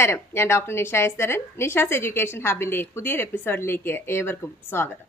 നമസ്കാരം, ഞാൻ doctor Nisha എസ്തരൻ. Nisha's education ഹബിന്റെ പുതിയൊരു എപ്പിസോഡിലേക്ക് ഏവർക്കും സ്വാഗതം.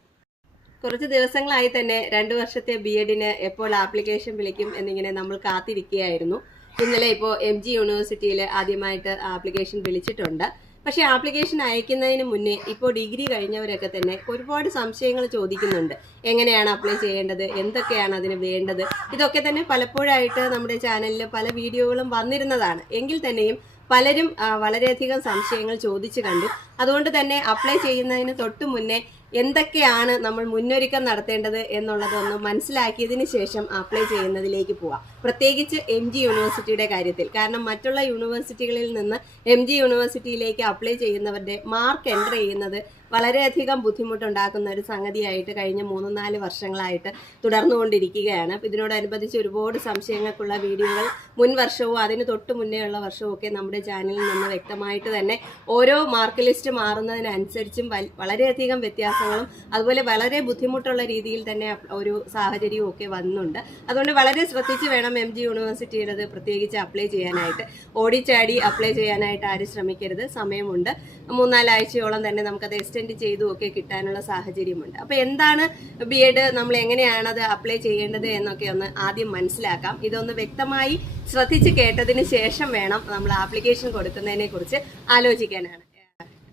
കുറച്ച് ദിവസങ്ങളായി തന്നെ 2 വർഷത്തെ ബി.എഡിന് എപ്പോൾ ആപ്ലിക്കേഷൻ വിളിക്കും എന്നിങ്ങനെ നമ്മൾ കാത്തിരിക്കുകയായിരുന്നു. ഇന്നലെ ഇപ്പോൾ MG യൂണിവേഴ്സിറ്റിയിൽ ആദ്യമായിട്ട് ആപ്ലിക്കേഷൻ വിളിച്ചിട്ടുണ്ട്. പക്ഷേ ആപ്ലിക്കേഷൻ അയക്കുന്നതിന് മുന്നേ ഇപ്പോൾ ഡിഗ്രി കഴിഞ്ഞവരൊക്കെ തന്നെ ഒരുപാട് സംശയങ്ങൾ ചോദിക്കുന്നുണ്ട്. എങ്ങനെയാണ് അപ്ലൈ ചെയ്യേണ്ടത്, എന്തൊക്കെയാണ് അതിന് വേണ്ടത്, ഇതൊക്കെ തന്നെ പലപ്പോഴായിട്ട് നമ്മുടെ ചാനലിൽ പല വീഡിയോകളും വന്നിരുന്നതാണ്. എങ്കിൽ തന്നെയും പലരും വളരെയധികം സംശയങ്ങൾ ചോദിച്ചു കണ്ടു. അതുകൊണ്ട് തന്നെ അപ്ലൈ ചെയ്യുന്നതിന് തൊട്ട് മുന്നേ എന്തൊക്കെയാണ് നമ്മൾ മുന്നൊരുക്കം നടത്തേണ്ടത് എന്നുള്ളതൊന്ന് മനസ്സിലാക്കിയതിന് ശേഷം അപ്ലൈ ചെയ്യുന്നതിലേക്ക് പോവാം. പ്രത്യേകിച്ച് MG യൂണിവേഴ്സിറ്റിയുടെ കാര്യത്തിൽ. കാരണം മറ്റുള്ള യൂണിവേഴ്സിറ്റികളിൽ നിന്ന് MG യൂണിവേഴ്സിറ്റിയിലേക്ക് അപ്ലൈ ചെയ്യുന്നവരുടെ മാർക്ക് എൻ്റർ ചെയ്യുന്നത് വളരെയധികം ബുദ്ധിമുട്ടുണ്ടാക്കുന്ന ഒരു സംഗതിയായിട്ട് കഴിഞ്ഞ 3-4 വർഷങ്ങളായിട്ട് തുടർന്നുകൊണ്ടിരിക്കുകയാണ്. അപ്പം ഇതിനോടനുബന്ധിച്ച് ഒരുപാട് സംശയങ്ങൾക്കുള്ള വീഡിയോകൾ മുൻ വർഷവും അതിന് തൊട്ട് മുന്നേ ഉള്ള വർഷവും ഒക്കെ നമ്മുടെ ചാനലിൽ നിന്ന് വ്യക്തമായിട്ട് തന്നെ ഓരോ മാർക്ക് ലിസ്റ്റ് മാറുന്നതിനനുസരിച്ചും വളരെയധികം വ്യത്യാസങ്ങളും അതുപോലെ വളരെ ബുദ്ധിമുട്ടുള്ള രീതിയിൽ തന്നെ ഒരു സാഹചര്യവും ഒക്കെ വന്നുണ്ട്. അതുകൊണ്ട് വളരെ ശ്രദ്ധിച്ച് വേണം MG യൂണിവേഴ്സിറ്റിയുടേത് പ്രത്യേകിച്ച് അപ്ലൈ ചെയ്യാനായിട്ട്. ഓടിച്ചാടി അപ്ലൈ ചെയ്യാനായിട്ട് ആരും ശ്രമിക്കരുത്. സമയമുണ്ട്. 3-4 ആഴ്ചയോളം തന്നെ നമുക്കത് എക്സ്റ്റെൻഡ് ചെയ്തും ഒക്കെ കിട്ടാനുള്ള സാഹചര്യമുണ്ട്. അപ്പോൾ എന്താണ് ബി.എഡ്, നമ്മൾ എങ്ങനെയാണ് അത് അപ്ലൈ ചെയ്യേണ്ടത് എന്നൊക്കെ ഒന്ന് ആദ്യം മനസ്സിലാക്കാം. ഇതൊന്ന് വ്യക്തമായി ശ്രദ്ധിച്ച് കേട്ടതിന് ശേഷം വേണം നമ്മൾ ആപ്ലിക്കേഷൻ കൊടുക്കുന്നതിനെ കുറിച്ച് ആലോചിക്കാനാണ്.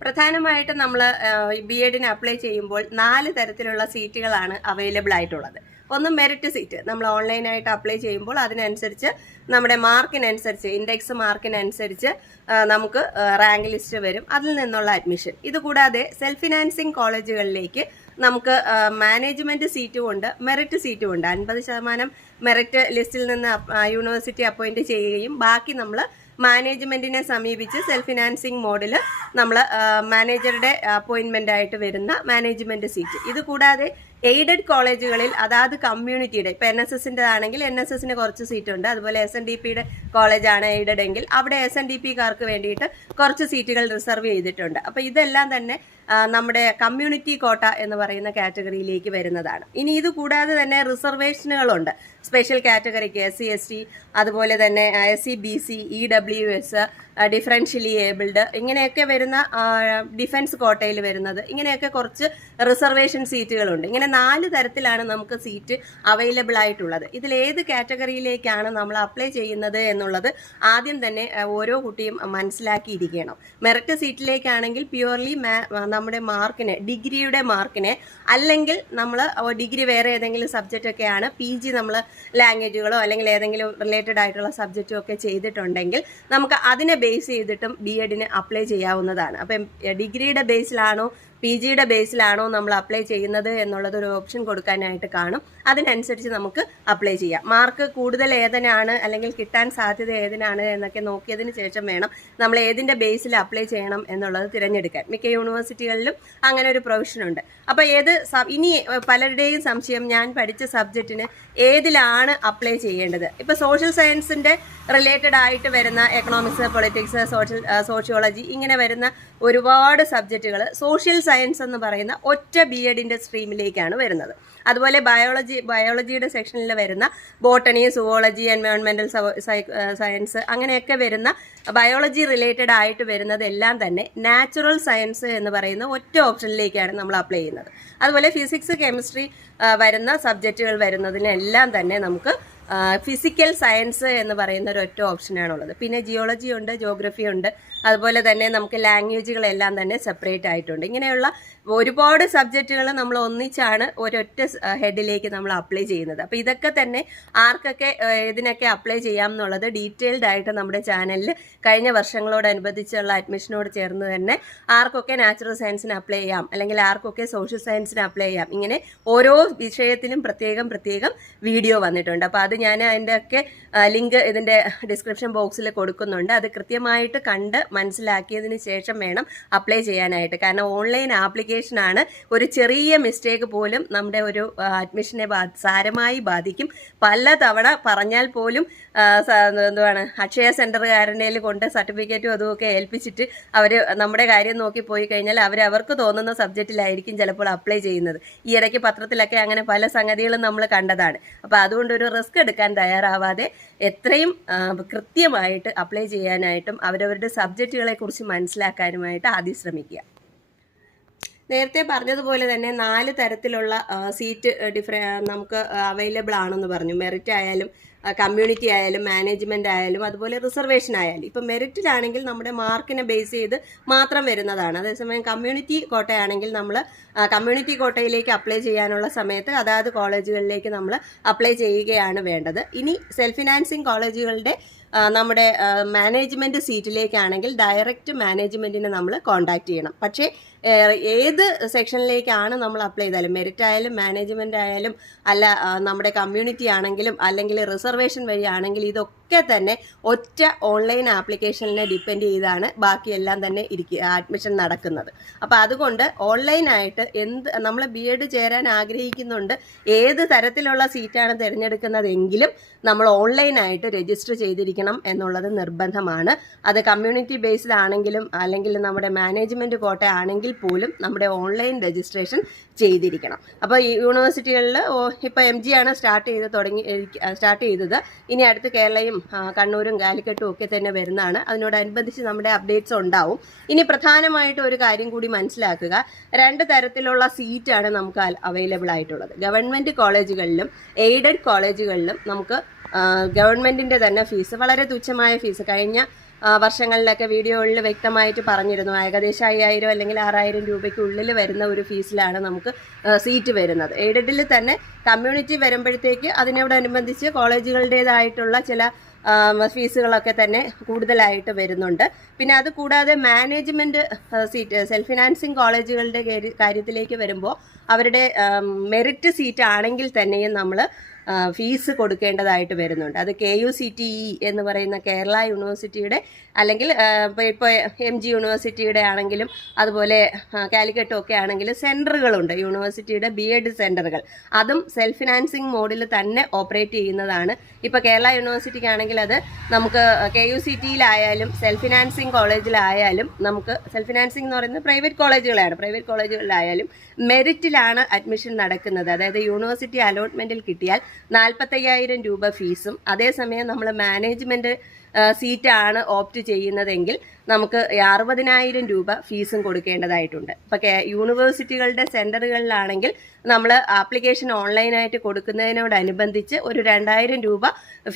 പ്രധാനമായിട്ടും നമ്മൾ ബി.എഡിന് അപ്ലൈ ചെയ്യുമ്പോൾ 4 തരത്തിലുള്ള സീറ്റുകളാണ് അവൈലബിൾ ആയിട്ടുള്ളത്. ഒന്ന് മെറിറ്റ് സീറ്റ്. നമ്മൾ ഓൺലൈനായിട്ട് അപ്ലൈ ചെയ്യുമ്പോൾ അതിനനുസരിച്ച് നമ്മുടെ മാർക്കിനനുസരിച്ച്, ഇൻഡെക്സ് മാർക്കിനനുസരിച്ച് നമുക്ക് റാങ്ക് ലിസ്റ്റ് വരും. അതിൽ നിന്നുള്ള അഡ്മിഷൻ. ഇതുകൂടാതെ സെൽഫ് ഫിനാൻസിങ് കോളേജുകളിലേക്ക് നമുക്ക് മാനേജ്മെന്റ് സീറ്റും ഉണ്ട്, മെറിറ്റ് സീറ്റും ഉണ്ട്. 50% മെറിറ്റ് ലിസ്റ്റിൽ നിന്ന് യൂണിവേഴ്സിറ്റി അപ്പോയിന്റ് ചെയ്യുകയും ബാക്കി നമ്മൾ മാനേജ്മെന്റിനെ സമീപിച്ച് സെൽഫ് ഫിനാൻസിങ് മോഡിൽ നമ്മൾ മാനേജറുടെ അപ്പോയിന്റ്മെന്റ് ആയിട്ട് വരുന്ന മാനേജ്മെന്റ് സീറ്റ്. ഇത് കൂടാതെ എയ്ഡഡ് കോളേജുകളിൽ അതാത് കമ്മ്യൂണിറ്റിയുടെ, ഇപ്പോൾ NSSന്റെ ആണെങ്കിൽ NSSന് കുറച്ച് സീറ്റ് ഉണ്ട്. അതുപോലെ SNDPയുടെ കോളേജാണ് എയ്ഡഡ് എങ്കിൽ അവിടെ SNDPക്കാർക്ക് വേണ്ടിയിട്ട് കുറച്ച് സീറ്റുകൾ റിസർവ് ചെയ്തിട്ടുണ്ട്. അപ്പോൾ ഇതെല്ലാം തന്നെ നമ്മുടെ കമ്മ്യൂണിറ്റി കോട്ട എന്ന് പറയുന്ന കാറ്റഗറിയിലേക്ക് വരുന്നതാണ്. ഇനി ഇത് കൂടാതെ തന്നെ റിസർവേഷനുകളുണ്ട്. സ്പെഷ്യൽ കാറ്റഗറിക്ക് SC ST, അതുപോലെ തന്നെ SC BC, EWS, differentially abled, ഇങ്ങനെയൊക്കെ വരുന്ന ഡിഫൻസ് കോട്ടയിൽ വരുന്നത്, ഇങ്ങനെയൊക്കെ കുറച്ച് റിസർവേഷൻ സീറ്റുകളുണ്ട്. ഇങ്ങനെ 4 തരത്തിലാണ് നമുക്ക് സീറ്റ് അവൈലബിൾ ആയിട്ടുള്ളത്. ഇതിലേത് കാറ്റഗറിയിലേക്കാണ് നമ്മൾ അപ്ലൈ ചെയ്യുന്നത് എന്നുള്ളത് ആദ്യം തന്നെ ഓരോ കുട്ടിയും മനസ്സിലാക്കിയിരിക്കണം. മെറിറ്റ് സീറ്റിലേക്കാണെങ്കിൽ പ്യുവർലി നമ്മുടെ മാർക്കിനെ, ഡിഗ്രിയുടെ മാർക്കിനെ, അല്ലെങ്കിൽ നമ്മൾ ഡിഗ്രി വേറെ ഏതെങ്കിലും സബ്ജക്റ്റ് ഒക്കെയാണ്, PG നമ്മൾ ലാംഗ്വേജുകളോ അല്ലെങ്കിൽ ഏതെങ്കിലും റിലേറ്റഡ് ആയിട്ടുള്ള സബ്ജക്റ്റും ഒക്കെ ചെയ്തിട്ടുണ്ടെങ്കിൽ നമുക്ക് അതിനെ ബേസ് ചെയ്തിട്ടും ബി.എഡിന് അപ്ലൈ ചെയ്യാവുന്നതാണ്. അപ്പം ഡിഗ്രിയുടെ ബേസിലാണോ PGയുടെ ബേസിലാണോ നമ്മൾ അപ്ലൈ ചെയ്യുന്നത് എന്നുള്ളത് ഒരു ഓപ്ഷൻ കൊടുക്കാനായിട്ട് കാണും. അതിനനുസരിച്ച് നമുക്ക് അപ്ലൈ ചെയ്യാം. മാർക്ക് കൂടുതൽ ഏതിനാണ് അല്ലെങ്കിൽ കിട്ടാൻ സാധ്യത ഏതിനാണ് എന്നൊക്കെ നോക്കിയതിന് ശേഷം വേണം നമ്മൾ ഏതിൻ്റെ ബേസിൽ അപ്ലൈ ചെയ്യണം എന്നുള്ളത് തിരഞ്ഞെടുക്കാൻ. മിക്ക യൂണിവേഴ്സിറ്റികളിലും അങ്ങനെ ഒരു പ്രൊവിഷൻ ഉണ്ട്. അപ്പോൾ ഇനി പലരുടെയും സംശയം, ഞാൻ പഠിച്ച സബ്ജക്റ്റിന് ഏതിലാണ് അപ്ലൈ ചെയ്യേണ്ടത്. ഇപ്പോൾ സോഷ്യൽ സയൻസിൻ്റെ റിലേറ്റഡ് ആയിട്ട് വരുന്ന എക്കണോമിക്സ്, പൊളിറ്റിക്സ്, സോഷ്യോളജി, ഇങ്ങനെ വരുന്ന ഒരുപാട് സബ്ജക്റ്റുകൾ സോഷ്യൽ സയൻസ് എന്ന് പറയുന്ന ഒറ്റ ബി.എഡിന്റെ സ്ട്രീമിലേക്കാണ് വരുന്നത്. അതുപോലെ ബയോളജിയുടെ സെക്ഷനിൽ വരുന്ന ബോട്ടണി, സുവോളജി, എൻവയോൺമെന്റൽ സയൻസ്, അങ്ങനെയൊക്കെ വരുന്ന ബയോളജി റിലേറ്റഡ് ആയിട്ട് വരുന്നതെല്ലാം തന്നെ നാച്ചുറൽ സയൻസ് എന്ന് പറയുന്ന ഒറ്റ ഓപ്ഷനിലേക്കാണ് നമ്മൾ അപ്ലൈ ചെയ്യുന്നത്. അതുപോലെ ഫിസിക്സ്, കെമിസ്ട്രി വരുന്ന സബ്ജക്റ്റുകൾ വരുന്നതിനെല്ലാം തന്നെ നമുക്ക് ഫിസിക്കൽ സയൻസ് എന്ന് പറയുന്ന ഒരു ഒറ്റ ഓപ്ഷനാണുള്ളത്. പിന്നെ ജിയോളജി ഉണ്ട്, ജോഗ്രഫി ഉണ്ട്, അതുപോലെ തന്നെ നമുക്ക് ലാംഗ്വേജുകളെല്ലാം തന്നെ സെപ്പറേറ്റ് ആയിട്ടുണ്ട്. ഇങ്ങനെയുള്ള ഒരുപാട് സബ്ജക്റ്റുകൾ നമ്മൾ ഒന്നിച്ചാണ് ഒരൊറ്റ ഹെഡിലേക്ക് നമ്മൾ അപ്ലൈ ചെയ്യുന്നത്. അപ്പോൾ ഇതൊക്കെ തന്നെ ആർക്കൊക്കെ ഇതിനൊക്കെ അപ്ലൈ ചെയ്യാം എന്നുള്ളത് ഡീറ്റെയിൽഡ് ആയിട്ട് നമ്മുടെ ചാനലിൽ കഴിഞ്ഞ വർഷങ്ങളോടനുബന്ധിച്ചുള്ള അഡ്മിഷനോട് ചേർന്ന് തന്നെ ആർക്കൊക്കെ നാച്ചുറൽ സയൻസിന് അപ്ലൈ ചെയ്യാം, അല്ലെങ്കിൽ ആർക്കൊക്കെ സോഷ്യൽ സയൻസിന് അപ്ലൈ ചെയ്യാം, ഇങ്ങനെ ഓരോ വിഷയത്തിലും പ്രത്യേകം വീഡിയോ വന്നിട്ടുണ്ട്. അപ്പോൾ അത് ഞാൻ അതിൻ്റെ ഒക്കെ ലിങ്ക് ഇതിൻ്റെ ഡിസ്ക്രിപ്ഷൻ ബോക്സിൽ കൊടുക്കുന്നുണ്ട്. അത് കൃത്യമായിട്ട് കണ്ട് മനസ്സിലാക്കിയതിന് ശേഷം വേണം അപ്ലൈ ചെയ്യാനായിട്ട്. കാരണം ഓൺലൈൻ ആപ്ലിക്കേഷനാണ്. ഒരു ചെറിയ മിസ്റ്റേക്ക് പോലും നമ്മുടെ ഒരു അഡ്മിഷനെ സാരമായി ബാധിക്കും. പല തവണ പറഞ്ഞാൽ പോലും എന്തുവാണ്, അക്ഷയ സെൻ്ററുകാരൻ്റെ കൊണ്ട് സർട്ടിഫിക്കറ്റും അതുമൊക്കെ ഏൽപ്പിച്ചിട്ട് അവർ നമ്മുടെ കാര്യം നോക്കി പോയി കഴിഞ്ഞാൽ അവർക്ക് തോന്നുന്ന സബ്ജക്റ്റിലായിരിക്കും ചിലപ്പോൾ അപ്ലൈ ചെയ്യുന്നത്. ഈ ഇടയ്ക്ക് പത്രത്തിലൊക്കെ അങ്ങനെ പല സംഗതികളും നമ്മൾ കണ്ടതാണ്. അപ്പോൾ അതുകൊണ്ട് ഒരു റിസ്ക് എടുക്കാൻ തയ്യാറാവാതെ എത്രയും കൃത്യമായിട്ട് അപ്ലൈ ചെയ്യാനായിട്ടും അവരവരുടെ സബ്ജക്റ്റുകളെ കുറിച്ച് മനസ്സിലാക്കാനുമായിട്ട് ആദ്യം ശ്രമിക്കുക. നേരത്തെ പറഞ്ഞതുപോലെ തന്നെ 4 തരത്തിലുള്ള സീറ്റ് നമുക്ക് അവൈലബിൾ ആണെന്ന് പറഞ്ഞു. മെറിറ്റ് ആയാലും കമ്മ്യൂണിറ്റി ആയാലും മാനേജ്മെന്റ് ആയാലും അതുപോലെ റിസർവേഷൻ ആയാലും. ഇപ്പം മെറിറ്റിലാണെങ്കിൽ നമ്മുടെ മാർക്കിനെ ബേസ് ചെയ്ത് മാത്രം വരുന്നതാണ്. അതേസമയം കമ്മ്യൂണിറ്റി കോട്ടയാണെങ്കിൽ നമ്മൾ കമ്മ്യൂണിറ്റി കോട്ടയിലേക്ക് അപ്ലൈ ചെയ്യാനുള്ള സമയത്ത് അതാത് കോളേജുകളിലേക്ക് നമ്മൾ അപ്ലൈ ചെയ്യുകയാണ് വേണ്ടത്. ഇനി സെൽഫ് ഫിനാൻസിങ് കോളേജുകളുടെ നമ്മുടെ മാനേജ്മെന്റ് സീറ്റിലേക്കാണെങ്കിൽ ഡയറക്റ്റ് മാനേജ്മെന്റിനെ നമ്മൾ കോൺടാക്ട് ചെയ്യണം. പക്ഷേ ഏത് സെക്ഷനിലേക്കാണ് നമ്മൾ അപ്ലൈ ചെയ്താലും മെറിറ്റ് ആയാലും മാനേജ്മെന്റ് ആയാലും അല്ല നമ്മുടെ കമ്മ്യൂണിറ്റി ആണെങ്കിലും അല്ലെങ്കിൽ റിസർവേഷൻ വഴി ആണെങ്കിൽ ഇതൊക്കെ തന്നെ ഒറ്റ ഓൺലൈൻ ആപ്ലിക്കേഷനിനെ ഡിപ്പെൻഡ് ചെയ്താണ് ബാക്കിയെല്ലാം തന്നെ അഡ്മിഷൻ നടക്കുന്നത്. അപ്പോൾ അതുകൊണ്ട് ഓൺലൈനായിട്ട് നമ്മൾ BEd ചേരാൻ ആഗ്രഹിക്കുന്നുണ്ട്, ഏത് തരത്തിലുള്ള സീറ്റാണ് തിരഞ്ഞെടുക്കുന്നതെങ്കിലും നമ്മൾ ഓൺലൈനായിട്ട് രജിസ്റ്റർ ചെയ്തിരിക്കണം എന്നുള്ളത് നിർബന്ധമാണ്. അത് കമ്മ്യൂണിറ്റി ബേസ്ഡ് ആണെങ്കിലും അല്ലെങ്കിൽ നമ്മുടെ മാനേജ്മെന്റ് കോട്ട ആണെങ്കിൽ പോലും നമ്മുടെ ഓൺലൈൻ രജിസ്ട്രേഷൻ ചെയ്തിരിക്കണം. അപ്പോൾ ഈ യൂണിവേഴ്സിറ്റികളിൽ ഇപ്പോൾ MG ആണ് സ്റ്റാർട്ട് ചെയ്തത്. ഇനി അടുത്ത് കേരളയും കണ്ണൂരും കാലിക്കറ്റും ഒക്കെ തന്നെ വരുന്നതാണ്. അതിനോടനുബന്ധിച്ച് നമ്മുടെ അപ്ഡേറ്റ്സ് ഉണ്ടാവും. ഇനി പ്രധാനമായിട്ട് ഒരു കാര്യം കൂടി മനസ്സിലാക്കുക, 2 തരത്തിലുള്ള സീറ്റാണ് നമുക്ക് അവൈലബിൾ ആയിട്ടുള്ളത്. ഗവൺമെന്റ് കോളേജുകളിലും എയ്ഡഡ് കോളേജുകളിലും നമുക്ക് ഗവൺമെന്റിന്റെ തന്നെ ഫീസ്, വളരെ തുച്ഛമായ ഫീസ്, കഴിഞ്ഞ വർഷങ്ങളിലൊക്കെ വീഡിയോകളിൽ വ്യക്തമായിട്ട് പറഞ്ഞിരുന്നു, ഏകദേശം 5000 അല്ലെങ്കിൽ 6000 രൂപയ്ക്കുള്ളിൽ വരുന്ന ഒരു ഫീസിലാണ് നമുക്ക് സീറ്റ് വരുന്നത്. എയ്ഡഡിൽ തന്നെ കമ്മ്യൂണിറ്റി വരുമ്പോഴത്തേക്ക് അതിനോടനുബന്ധിച്ച് കോളേജുകളുടേതായിട്ടുള്ള ചില ഫീസുകളൊക്കെ തന്നെ കൂടുതലായിട്ട് വരുന്നുണ്ട്. പിന്നെ അത് കൂടാതെ മാനേജ്മെന്റ് സീറ്റ് സെൽഫ് ഫിനാൻസിങ് കോളേജുകളുടെ കാര്യത്തിലേക്ക് വരുമ്പോൾ അവരുടെ മെറിറ്റ് സീറ്റ് ആണെങ്കിൽ തന്നെയും നമ്മൾ ഫീസ് കൊടുക്കേണ്ടതായിട്ട് വരുന്നുണ്ട്. അത് KUCTE എന്ന് പറയുന്ന കേരള യൂണിവേഴ്സിറ്റിയുടെ അല്ലെങ്കിൽ ഇപ്പോൾ MG യൂണിവേഴ്സിറ്റിയുടെ ആണെങ്കിലും അതുപോലെ കാലിക്കറ്റും ഒക്കെ ആണെങ്കിലും സെൻറ്ററുകളുണ്ട്, യൂണിവേഴ്സിറ്റിയുടെ BEd സെൻറ്ററുകൾ. അതും സെൽഫ് ഫിനാൻസിങ് മോഡിൽ തന്നെ ഓപ്പറേറ്റ് ചെയ്യുന്നതാണ്. ഇപ്പോൾ കേരള യൂണിവേഴ്സിറ്റിക്കാണെങ്കിൽ അത് നമുക്ക് KUCTയിലായാലും സെൽഫ് ഫിനാൻസിങ് കോളേജിലായാലും നമുക്ക് സെൽഫ് ഫിനാൻസിങ് എന്ന് പറയുന്നത് പ്രൈവറ്റ് കോളേജുകളിലായാലും മെറിറ്റിലാണ് അഡ്മിഷൻ നടക്കുന്നത്. അതായത് യൂണിവേഴ്സിറ്റി അലോട്ട്മെന്റിൽ കിട്ടിയാൽ 45,000 രൂപ ഫീസും അതേസമയം നമ്മൾ മാനേജ്മെന്റ് സീറ്റാണ് ഓപ്റ്റ് ചെയ്യുന്നതെങ്കിൽ നമുക്ക് 60,000 രൂപ ഫീസും കൊടുക്കേണ്ടതായിട്ടുണ്ട്. ഇപ്പോൾ യൂണിവേഴ്സിറ്റികളുടെ സെൻറ്ററുകളിലാണെങ്കിൽ നമ്മൾ ആപ്ലിക്കേഷൻ ഓൺലൈനായിട്ട് കൊടുക്കുന്നതിനോടനുബന്ധിച്ച് ഒരു 2,000 രൂപ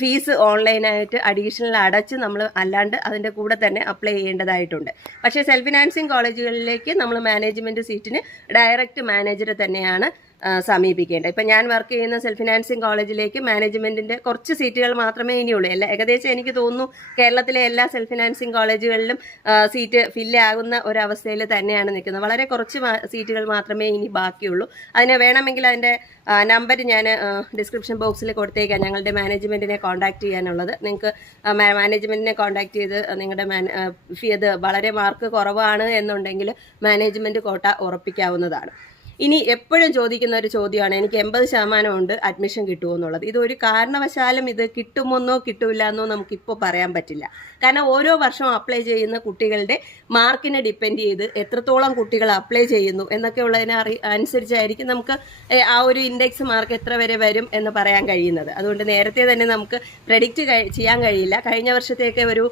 ഫീസ് ഓൺലൈനായിട്ട് അഡീഷണൽ അടച്ച് നമ്മൾ അല്ലാണ്ട് അതിൻ്റെ കൂടെ തന്നെ അപ്ലൈ ചെയ്യേണ്ടതായിട്ടുണ്ട്. പക്ഷേ സെൽഫ് ഫിനാൻസിങ് കോളേജുകളിലേക്ക് നമ്മൾ മാനേജ്മെൻറ്റ് സീറ്റിന് ഡയറക്റ്റ് മാനേജറെ തന്നെയാണ് സമീപിക്കേണ്ടത്. ഇപ്പം ഞാൻ വർക്ക് ചെയ്യുന്ന സെൽഫ് ഫിനാൻസിങ് കോളേജിലേക്ക് മാനേജ്മെൻറ്റിൻ്റെ കുറച്ച് സീറ്റുകൾ മാത്രമേ ഇനിയുള്ളൂ. ഏകദേശം എനിക്ക് തോന്നുന്നു കേരളത്തിലെ എല്ലാ സെൽഫ് ഫിനാൻസിങ് കോളേജുകളിലും സീറ്റ് ഫില്ല് ആകുന്ന ഒരവസ്ഥയിൽ തന്നെയാണ് നിൽക്കുന്നത്. വളരെ കുറച്ച് സീറ്റുകൾ മാത്രമേ ഇനി ബാക്കിയുള്ളൂ. അതിന് വേണമെങ്കിൽ അതിൻ്റെ നമ്പർ ഞാൻ ഡിസ്ക്രിപ്ഷൻ ബോക്സിൽ കൊടുത്തേക്കാം, ഞങ്ങളുടെ മാനേജ്മെൻറ്റിനെ കോൺടാക്ട് ചെയ്യാനുള്ളത്. നിങ്ങൾക്ക് മാനേജ്മെൻറ്റിനെ കോൺടാക്ട് ചെയ്ത് നിങ്ങളുടെ അത് വളരെ മാർക്ക് കുറവാണ് എന്നുണ്ടെങ്കിൽ മാനേജ്മെൻറ്റ് കോട്ട ഉറപ്പിക്കാവുന്നതാണ്. ഇനി എപ്പോഴും ചോദിക്കുന്ന ഒരു ചോദ്യമാണ്, എനിക്ക് 80% ഉണ്ട്, അഡ്മിഷൻ കിട്ടുമോ എന്നുള്ളത്. ഇതൊരു കാരണവശാലും ഇത് കിട്ടുമെന്നോ കിട്ടില്ല എന്നോ നമുക്കിപ്പോൾ പറയാൻ പറ്റില്ല. കാരണം ഓരോ വർഷവും അപ്ലൈ ചെയ്യുന്ന കുട്ടികളുടെ മാർക്കിനെ ഡിപ്പെൻഡ് ചെയ്ത് എത്രത്തോളം കുട്ടികൾ അപ്ലൈ ചെയ്യുന്നു എന്നൊക്കെ ഉള്ളതിനെ അനുസരിച്ചായിരിക്കും നമുക്ക് ആ ഒരു ഇൻഡെക്സ് മാർക്ക് എത്ര വരെ വരും എന്ന് പറയാൻ കഴിയുന്നത്. അതുകൊണ്ട് നേരത്തെ തന്നെ നമുക്ക് പ്രെഡിക്റ്റ് ചെയ്യാൻ കഴിയില്ല. കഴിഞ്ഞ വർഷത്തേക്ക് ഒരു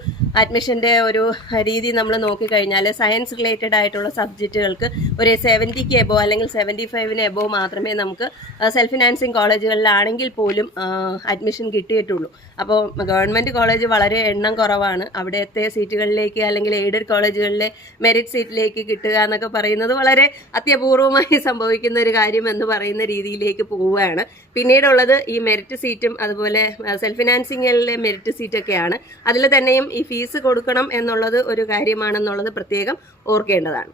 അഡ്മിഷൻ്റെ ഒരു രീതി നമ്മൾ നോക്കിക്കഴിഞ്ഞാൽ സയൻസ് റിലേറ്റഡ് ആയിട്ടുള്ള സബ്ജക്റ്റുകൾക്ക് ഒരു 70ക്ക് എബോ അല്ലെങ്കിൽ 75-ന് എബോ മാത്രമേ നമുക്ക് സെൽഫ് ഫിനാൻസിങ് കോളേജുകളിലാണെങ്കിൽ പോലും അഡ്മിഷൻ കിട്ടിയിട്ടുള്ളൂ. അപ്പോൾ ഗവൺമെൻറ് കോളേജ് വളരെ എണ്ണം കുറവാണ്. അവിടുത്തെ സീറ്റുകളിലേക്ക് അല്ലെങ്കിൽ എയ്ഡഡ് കോളേജുകളിലെ മെറിറ്റ് സീറ്റിലേക്ക് കിട്ടുക എന്നൊക്കെ പറയുന്നത് വളരെ അത്യപൂർവമായി സംഭവിക്കുന്ന ഒരു കാര്യം എന്ന് പറയുന്ന രീതിയിലേക്ക് പോവുകയാണ്. പിന്നീടുള്ളത് ഈ മെറിറ്റ് സീറ്റും അതുപോലെ സെൽഫ് ഫിനാൻസിങ്ങിലെ മെറിറ്റ് സീറ്റൊക്കെയാണ്. അതിൽ തന്നെയും ഈ ഫീസ് കൊടുക്കണം എന്നുള്ളത് ഒരു കാര്യമാണെന്നുള്ളത് പ്രത്യേകം ഓർക്കേണ്ടതാണ്.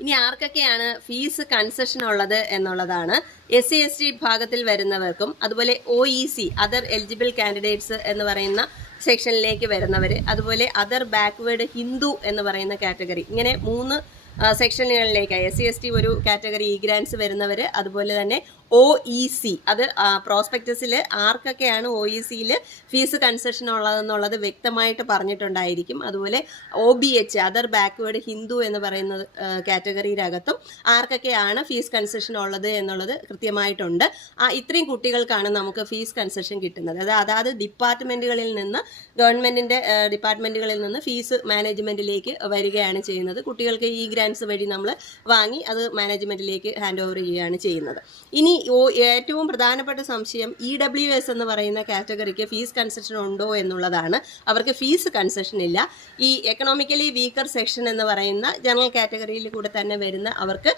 ഇനി ആർക്കൊക്കെയാണ് ഫീസ് കൺസെഷൻ ഉള്ളത് എന്നുള്ളതാണ്. SC/ST വിഭാഗത്തിൽ വരുന്നവർക്കും അതുപോലെ OEC അതർ എലിജിബിൾ കാൻഡിഡേറ്റ്സ് എന്ന് പറയുന്ന സെക്ഷനിലേക്ക് വരുന്നവർ, അതുപോലെ അതർ ബാക്ക്വേർഡ് ഹിന്ദു എന്ന് പറയുന്ന കാറ്റഗറി, ഇങ്ങനെ 3 സെക്ഷനുകളിലേക്കായി SC/ST ഒരു കാറ്റഗറി ഗ്രാൻസ് വരുന്നവർ, അതുപോലെ തന്നെ OEC, അത് പ്രോസ്പെക്ടസിൽ ആർക്കൊക്കെയാണ് OECയിൽ ഫീസ് കൺസെഷൻ ഉള്ളതെന്നുള്ളത് വ്യക്തമായിട്ട് പറഞ്ഞിട്ടുണ്ടായിരിക്കും. അതുപോലെ OBH, അതർ ബാക്ക്വേർഡ് ഹിന്ദു എന്ന് പറയുന്ന കാറ്റഗറിയിലകത്തും ആർക്കൊക്കെയാണ് ഫീസ് കൺസെഷൻ ഉള്ളത് എന്നുള്ളത് കൃത്യമായിട്ടുണ്ട്. ഇത്രയും കുട്ടികൾക്കാണ് നമുക്ക് ഫീസ് കൺസെഷൻ കിട്ടുന്നത്. അതായത് ഡിപ്പാർട്ട്മെന്റുകളിൽ നിന്ന്, ഗവൺമെന്റിന്റെ ഡിപ്പാർട്ട്മെന്റുകളിൽ നിന്ന് ഫീസ് മാനേജ്മെന്റിലേക്ക് വരികയാണ് ചെയ്യുന്നത്. കുട്ടികൾക്ക് ഈ ഗ്രാൻസ് വഴി നമ്മൾ വാങ്ങി അത് മാനേജ്മെന്റിലേക്ക് ഹാൻഡ് ഓവർ ചെയ്യുകയാണ് ചെയ്യുന്നത്. ഇനി ഏറ്റവും പ്രധാനപ്പെട്ട സംശയം EWS എന്ന് പറയുന്ന കാറ്റഗറിക്ക് ഫീസ് കൺസെഷൻ ഉണ്ടോ എന്നുള്ളതാണ്. അവർക്ക് ഫീസ് കൺസെഷൻ ഇല്ല. ഈ എക്കണോമിക്കലി വീക്കർ സെക്ഷൻ എന്ന് പറയുന്ന ജനറൽ കാറ്റഗറിയിൽ കൂടെ തന്നെ വരുന്ന അവർക്ക്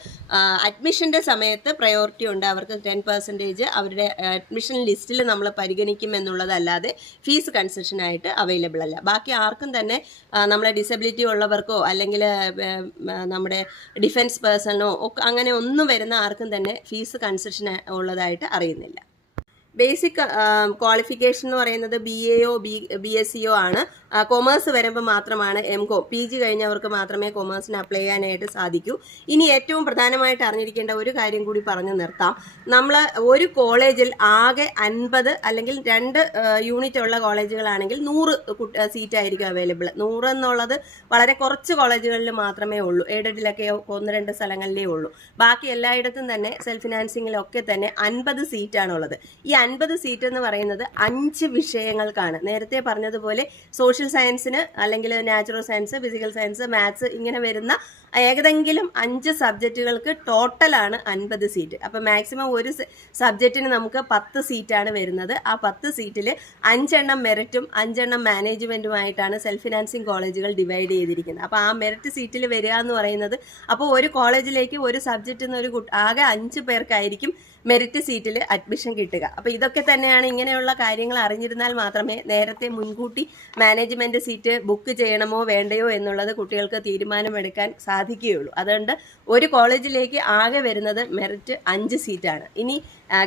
അഡ്മിഷന്റെ സമയത്ത് പ്രയോറിറ്റി ഉണ്ട്. അവർക്ക് 10% അവരുടെ അഡ്മിഷൻ ലിസ്റ്റിൽ നമ്മൾ പരിഗണിക്കും എന്നുള്ളതല്ലാതെ ഫീസ് കൺസെഷനായിട്ട് അവൈലബിൾ അല്ല. ബാക്കി ആർക്കും തന്നെ നമ്മളെ ഡിസബിലിറ്റി ഉള്ളവർക്കോ അല്ലെങ്കിൽ നമ്മുടെ ഡിഫൻസ് പേഴ്സണോ ഒക്കെ അങ്ങനെ ഒന്നും വരുന്ന ആർക്കും തന്നെ ഫീസ് കൺസെഷൻ ഉള്ളതായിട്ട് അറിയുന്നില്ല. ബേസിക് ക്വാളിഫിക്കേഷൻ എന്ന് പറയുന്നത് BAയോ BSCയോ ആണ്. കൊമേഴ്സ് വരുമ്പോൾ മാത്രമാണ് MCOM, PG കഴിഞ്ഞവർക്ക് മാത്രമേ കൊമേഴ്സിന് അപ്ലൈ ചെയ്യാനായിട്ട് സാധിക്കൂ. ഇനി ഏറ്റവും പ്രധാനമായിട്ട് അറിഞ്ഞിരിക്കേണ്ട ഒരു കാര്യം കൂടി പറഞ്ഞു നിർത്താം. നമ്മൾ ഒരു കോളേജിൽ ആകെ 50 അല്ലെങ്കിൽ 2 യൂണിറ്റ് ഉള്ള കോളേജുകളാണെങ്കിൽ 100 സീറ്റ് ആയിരിക്കും അവൈലബിൾ. 100 എന്നുള്ളത് വളരെ കുറച്ച് കോളേജുകളിൽ മാത്രമേ ഉള്ളൂ. എയ്ഡഡിലൊക്കെ 1-2 സ്ഥലങ്ങളിലേ ഉള്ളൂ. ബാക്കി എല്ലായിടത്തും തന്നെ സെൽഫ് ഫിനാൻസിങ്ങിലൊക്കെ തന്നെ 50 സീറ്റാണുള്ളത്. ഈ 50 സീറ്റ് എന്ന് പറയുന്നത് 5 വിഷയങ്ങൾക്കാണ്. നേരത്തെ പറഞ്ഞതുപോലെ സോഷ്യൽ സയൻസിന് അല്ലെങ്കിൽ natural science, physical science, maths ഇങ്ങനെ വരുന്ന ഏതെങ്കിലും 5 സബ്ജക്റ്റുകൾക്ക് ടോട്ടലാണ് 50 സീറ്റ്. അപ്പം മാക്സിമം ഒരു സബ്ജക്റ്റിന് നമുക്ക് 10 സീറ്റാണ് വരുന്നത്. ആ 10 സീറ്റിൽ 5 എണ്ണം മെറിറ്റും 5 എണ്ണം മാനേജ്മെന്റുമായിട്ടാണ് സെൽഫ് ഫിനാൻസിങ് കോളേജുകൾ ഡിവൈഡ് ചെയ്തിരിക്കുന്നത്. അപ്പോൾ ആ മെറിറ്റ് സീറ്റിൽ വരിക എന്ന് പറയുന്നത്, അപ്പോൾ ഒരു കോളേജിലേക്ക് ഒരു സബ്ജക്റ്റിൽ നിന്ന് ആകെ 5 പേർക്കായിരിക്കും മെറിറ്റ് സീറ്റിൽ അഡ്മിഷൻ കിട്ടുക. അപ്പോൾ ഇതൊക്കെ തന്നെയാണ്. ഇങ്ങനെയുള്ള കാര്യങ്ങൾ അറിഞ്ഞിരുന്നാൽ മാത്രമേ നേരത്തെ മുൻകൂട്ടി മാനേജ്മെന്റ് സീറ്റ് ബുക്ക് ചെയ്യണമോ വേണ്ടയോ എന്നുള്ളത് കുട്ടികൾക്ക് തീരുമാനമെടുക്കാൻ സാധിക്കുകയുള്ളൂ. അതുകൊണ്ട് ഒരു കോളേജിലേക്ക് ആകെ വരുന്നത് മെറിറ്റ് 5 സീറ്റാണ്. ഇനി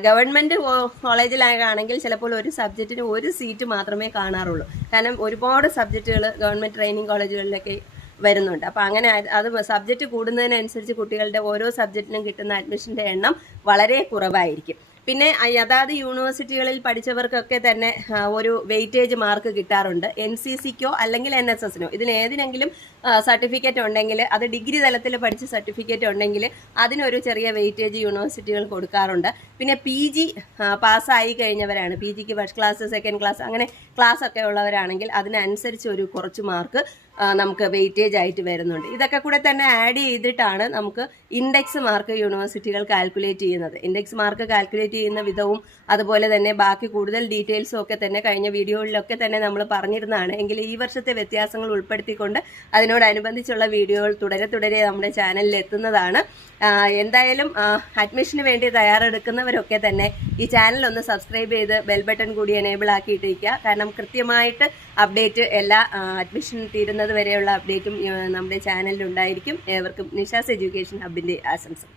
ഗവൺമെന്റ് കോളേജിലാണെങ്കിൽ ചിലപ്പോൾ ഒരു സബ്ജക്റ്റിന് 1 സീറ്റ് മാത്രമേ കാണാറുള്ളൂ. കാരണം ഒരുപാട് സബ്ജക്റ്റുകൾ ഗവൺമെന്റ് ട്രെയിനിങ് കോളേജുകളിലൊക്കെ വരുന്നുണ്ട്. അപ്പോൾ അങ്ങനെ അത് സബ്ജക്റ്റ് കൂടുന്നതിനനുസരിച്ച് കുട്ടികളുടെ ഓരോ സബ്ജക്റ്റിനും കിട്ടുന്ന അഡ്മിഷന്റെ എണ്ണം വളരെ കുറവായിരിക്കും. പിന്നെ അതാത് യൂണിവേഴ്സിറ്റികളിൽ പഠിച്ചവർക്കൊക്കെ തന്നെ ഒരു വെയിറ്റേജ് മാർക്ക് കിട്ടാറുണ്ട്. NCCക്കോ അല്ലെങ്കിൽ NSSനോ ഇതിലേതിനെങ്കിലും സർട്ടിഫിക്കറ്റ് ഉണ്ടെങ്കിൽ, അത് ഡിഗ്രി തലത്തിൽ പഠിച്ച സർട്ടിഫിക്കറ്റ് ഉണ്ടെങ്കിൽ അതിനൊരു ചെറിയ വെയിറ്റേജ് യൂണിവേഴ്സിറ്റികൾ കൊടുക്കാറുണ്ട്. പിന്നെ PG പാസ്സായി കഴിഞ്ഞവരാണ്, PGക്ക് ഫസ്റ്റ് ക്ലാസ്, സെക്കൻഡ് ക്ലാസ് അങ്ങനെ ക്ലാസ് ഒക്കെ ഉള്ളവരാണെങ്കിൽ അതിനനുസരിച്ച് ഒരു കുറച്ച് മാർക്ക് നമുക്ക് വെയിറ്റേജ് ആയിട്ട് വരുന്നുണ്ട്. ഇതൊക്കെ കൂടെ തന്നെ ആഡ് ചെയ്തിട്ടാണ് നമുക്ക് ഇൻഡെക്സ് മാർക്ക് യൂണിവേഴ്സിറ്റികൾ കാൽക്കുലേറ്റ് ചെയ്യുന്നത്. ഇൻഡെക്സ് മാർക്ക് കാൽക്കുലേറ്റ് ചെയ്യുന്ന വിധവും അതുപോലെ തന്നെ ബാക്കി കൂടുതൽ ഡീറ്റെയിൽസും ഒക്കെ തന്നെ കഴിഞ്ഞ വീഡിയോകളിലൊക്കെ തന്നെ നമ്മൾ പറഞ്ഞിരുന്നതാണ്. എങ്കിൽ ഈ വർഷത്തെ വ്യത്യാസങ്ങൾ ഉൾപ്പെടുത്തിക്കൊണ്ട് അതിനോടനുബന്ധിച്ചുള്ള വീഡിയോകൾ തുടരെ നമ്മുടെ ചാനലിൽ എത്തുന്നതാണ്. എന്തായാലും അഡ്മിഷന് വേണ്ടി തയ്യാറെടുക്കുന്നവരൊക്കെ തന്നെ ഈ ചാനൽ ഒന്ന് സബ്സ്ക്രൈബ് ചെയ്ത് ബെൽ ബട്ടൺ കൂടി എനേബിൾ ആക്കിയിട്ടിരിക്കുക. കാരണം കൃത്യമായിട്ട് അപ്ഡേറ്റ് എല്ലാ അഡ്മിഷൻ തീരുന്നത് വരെയുള്ള അപ്ഡേറ്റും നമ്മുടെ ചാനലിൽ ഉണ്ടായിരിക്കും. ഏവർക്കും നിഷാസ് എഡ്യൂക്കേഷൻ ഹബിന്റെ ആശംസകൾ.